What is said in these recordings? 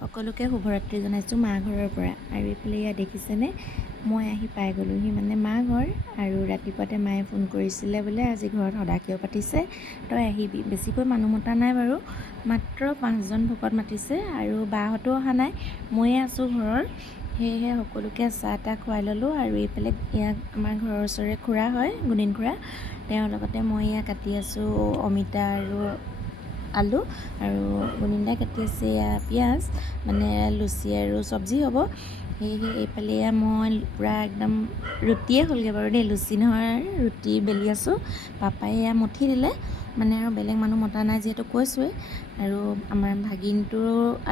সকলোকে শুভৰাত্ৰি জনাইছোঁ মা ঘৰৰ পৰা। আৰু এইফালে ইয়াত দেখিছেনে, মই আহি পাই গ'লোহি মানে মা ঘৰ। আৰু ৰাতিপুৱাতে মায়ে ফোন কৰিছিলে বোলে আজি ঘৰত সদাকিয় পাতিছে, তই আহিবি। বেছিকৈ মানুহ মতা নাই বাৰু, মাত্ৰ 5জন ভকত মাতিছে আৰু বাহঁতো অহা নাই, ময়ে আছোঁ ঘৰৰ। সেয়েহে সকলোকে চাহ তাহ খুৱাই ল'লোঁ। আৰু এইফালে ইয়াত আমাৰ ঘৰৰ ওচৰৰে খুৰা হয়, গুণীন খুৰা, তেওঁৰ লগতে মই ইয়াত কাটি আছোঁ অমিতা আৰু আলু, আৰু গুণীনদাই কাটি আছে পিঁয়াজ, মানে লুচি আৰু চব্জি হ'ব। সেয়েহে এইফালে মই পূৰা একদম ৰুটিয়ে হ'লগৈ বাৰু দেই, লুচি নহয় ৰুটি বেলি আছোঁ। পাপাই মুঠি দিলে, মানে আৰু বেলেগ মানুহ মতা নাই যিহেতু কৈছোঁৱেই। আৰু আমাৰ ভাগিনটো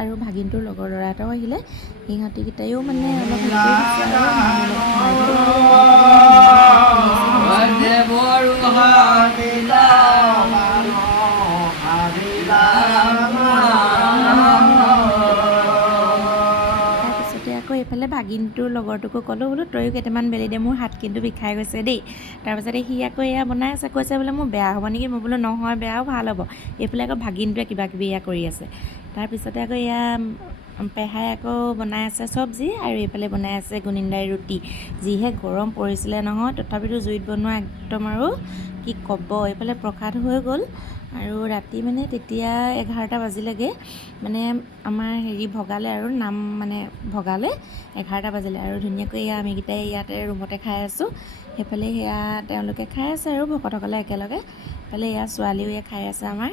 আৰু ভাগিনটোৰ লগৰ ল'ৰা এটাও আহিলে, সিহঁতিকেইটাইও মানে অলপ হেৰি কৰি দিছে আৰু মোৰ লগত সহায় কৰি। তাৰপিছতে আকৌ এইফালে ভাগিনটোৰ লগৰটোকো ক'লোঁ বোলো তয়ো কেইটামান বেলি দে, মোৰ হাত কিন্তু বিষাই গৈছে দেই। তাৰপিছতে সি আকৌ এয়া বনাই আছে, কৈছে বোলে মোৰ বেয়া হ'ব নেকি, মই বোলো নহয় বেয়াও ভাল হ'ব। এইফালে আকৌ ভাগিনটোৱে কিবা কিবি এয়া কৰি আছে। তাৰপিছতে আকৌ এয়া পেহাই আকৌ বনাই আছে চব্জি, আৰু এইফালে বনাই আছে গুণীনদাই ৰুটি। যিহে গৰম পৰিছিলে নহয়, তথাপিতো জুইত বনোৱা একদম আৰু কি ক'ব। এইফালে প্ৰসাদ হৈ গ'ল, আৰু ৰাতি মানে তেতিয়া 11টা বাজিলেগৈ, মানে আমাৰ হেৰি ভগালে আৰু নাম মানে ভগালে 11টা বাজিলে। আৰু ধুনীয়াকৈ এয়া আমিকেইটাই ইয়াতে ৰুমতে খাই আছোঁ। সেইফালে সেয়া তেওঁলোকে খাই আছে আৰু ভকতসকলে একেলগে। এইফালে এয়া ছোৱালীও এয়া খাই আছে আমাৰ।